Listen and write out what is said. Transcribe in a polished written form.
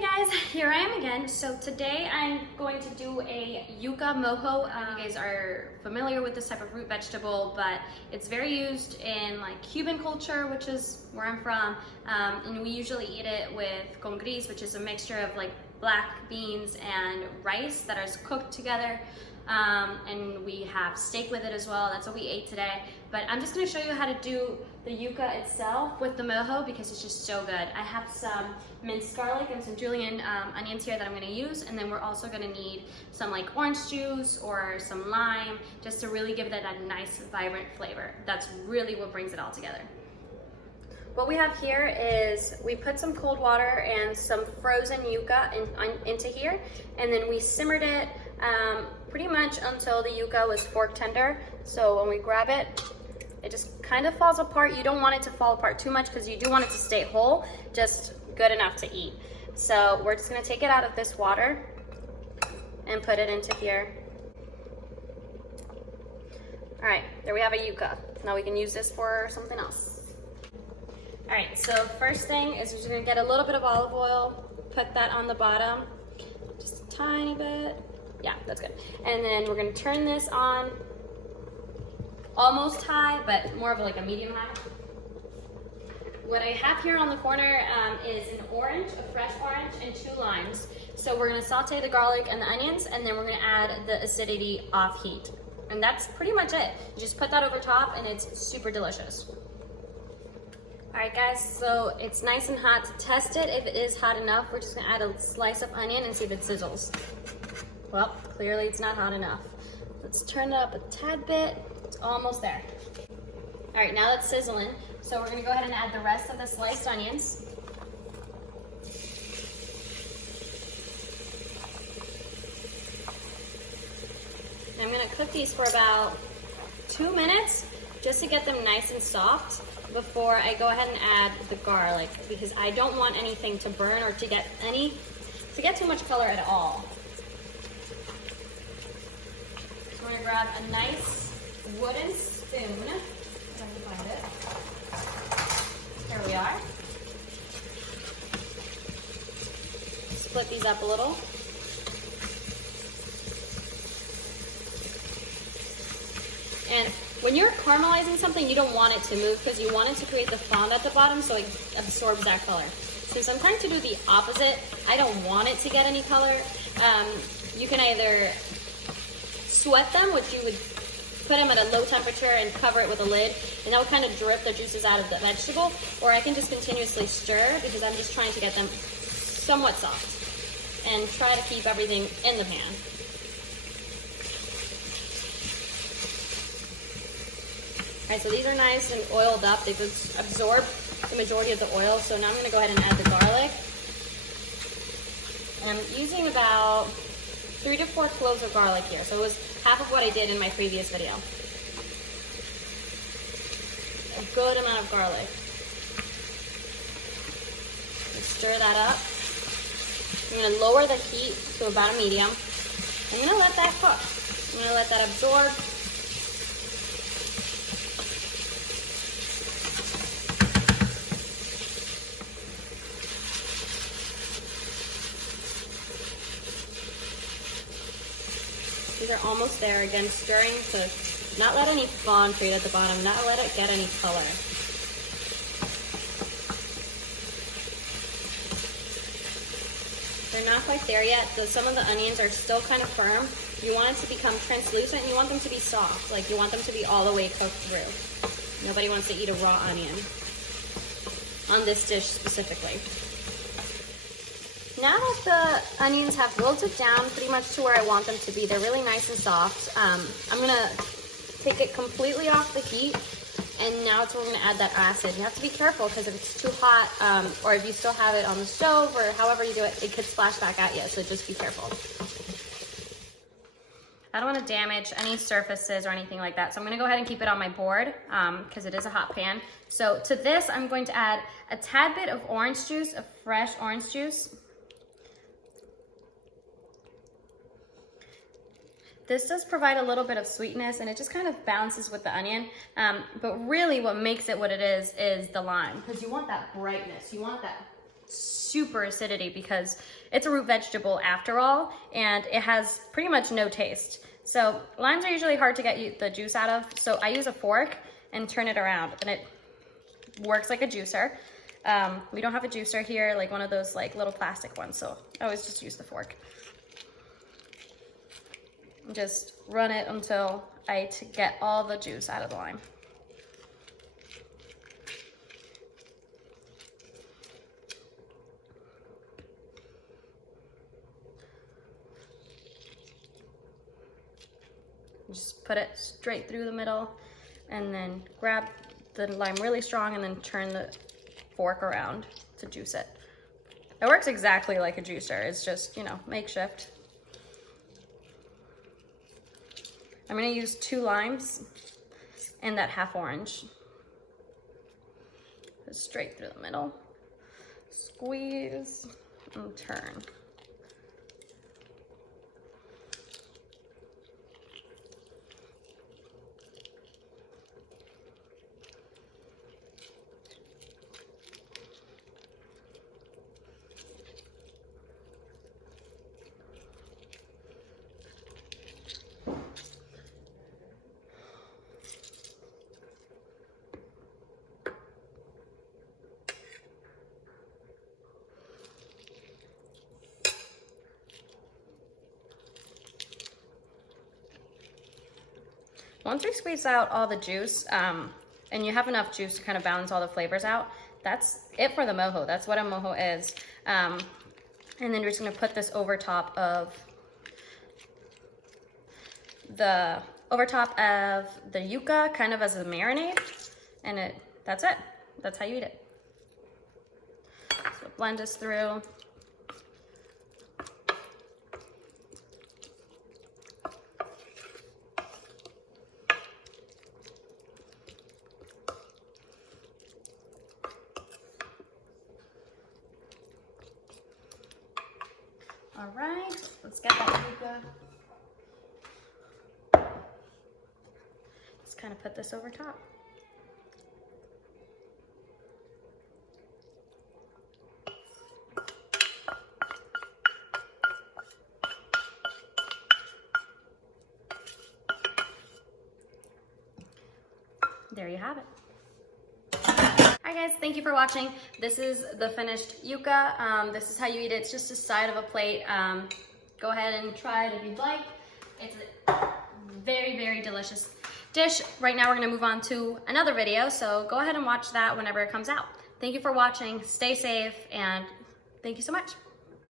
Hey guys, here I am again. So today I'm going to do a yuca mojo. You guys are familiar with this type of root vegetable, but it's very used in like Cuban culture, which is where I'm from. And we usually eat it with con gris, which is a mixture of like black beans and rice that are cooked together. And we have steak with it as well. That's what we ate today. But I'm just going to show you how to do the yuca itself with the mojo because it's just so good. I have some minced garlic and some julienne onions here that I'm going to use, and then we're also going to need some like orange juice or some lime just to really give it that nice vibrant flavor. That's really what brings it all together. What we have here is we put some cold water and some frozen yuca into here, and then we simmered it pretty much until the yuca was fork tender. So when we grab it, it just kind of falls apart. You don't want it to fall apart too much because you do want it to stay whole, just good enough to eat. So we're just gonna take it out of this water and put it into here. All right, there we have a yuca. Now we can use this for something else. All right, so first thing is you're gonna get a little bit of olive oil, put that on the bottom, just a tiny bit. Yeah, that's good. And then we're gonna turn this on almost high, but more of like a medium high. What I have here on the corner is an orange, a fresh orange, and 2 limes. So we're gonna saute the garlic and the onions, and then we're gonna add the acidity off heat. And that's pretty much it. You just put that over top and it's super delicious. All right guys, so it's nice and hot. To test it, if it is hot enough, we're just gonna add a slice of onion and see if it sizzles. Well, clearly it's not hot enough. Let's turn it up a tad bit. It's almost there. All right, now that's sizzling. So we're gonna go ahead and add the rest of the sliced onions. And I'm gonna cook these for about 2 minutes just to get them nice and soft before I go ahead and add the garlic, because I don't want anything to burn or to get too much color at all. So we're gonna grab a nice wooden spoon. If I can find it. There we are. Split these up a little. And when you're caramelizing something, you don't want it to move because you want it to create the fond at the bottom so it absorbs that color. Since I'm trying to do the opposite, I don't want it to get any color. You can either sweat them, which you would put them at a low temperature and cover it with a lid, and that would kind of drip the juices out of the vegetable, or I can just continuously stir because I'm just trying to get them somewhat soft and try to keep everything in the pan. All right, so these are nice and oiled up. They've absorbed the majority of the oil, so now I'm gonna go ahead and add the garlic. And I'm using about 3 to 4 cloves of garlic here. So it was half of what I did in my previous video. A good amount of garlic. Let's stir that up. I'm gonna lower the heat to about a medium. I'm gonna let that cook. I'm gonna let that absorb. These are almost there. Again, stirring to not let any fond create at the bottom, not let it get any color. They're not quite there yet. Some of the onions are still kind of firm. You want it to become translucent and you want them to be soft. Like you want them to be all the way cooked through. Nobody wants to eat a raw onion on this dish specifically. Now that the onions have wilted down pretty much to where I want them to be, they're really nice and soft. I'm gonna take it completely off the heat, and now it's where we're gonna add that acid. You have to be careful because if it's too hot, or if you still have it on the stove, or however you do it, it could splash back at you, so just be careful. I don't wanna damage any surfaces or anything like that, so I'm gonna go ahead and keep it on my board because it is a hot pan. So to this, I'm going to add a tad bit of orange juice, of fresh orange juice. This does provide a little bit of sweetness and it just kind of balances with the onion. But really what makes it what it is the lime. Because you want that brightness, you want that super acidity because it's a root vegetable after all, and it has pretty much no taste. So limes are usually hard to get the juice out of, so I use a fork and turn it around, and it works like a juicer. We don't have a juicer here, like one of those like little plastic ones, so I always just use the fork. Just run it until I get all the juice out of the lime. Just put it straight through the middle and then grab the lime really strong and then turn the fork around to juice it. It works exactly like a juicer. It's just, you know, makeshift. I'm gonna use 2 limes and that half orange. Just straight through the middle. Squeeze and turn. Once we squeeze out all the juice, and you have enough juice to kind of balance all the flavors out, that's it for the mojo. That's what a mojo is. And then we're just gonna put this over top of the yuca, kind of as a marinade, and that's it. That's how you eat it. So blend this through. All right, let's get that yuca. Just kind of put this over top. There you have it. Hi guys, thank you for watching. This is the finished yuca. This is how you eat it. It's just a side of a plate. Go ahead and try it if you'd like. It's a very, very delicious dish. Right now we're gonna move on to another video, so go ahead and watch that whenever it comes out. Thank you for watching. Stay safe, and thank you so much.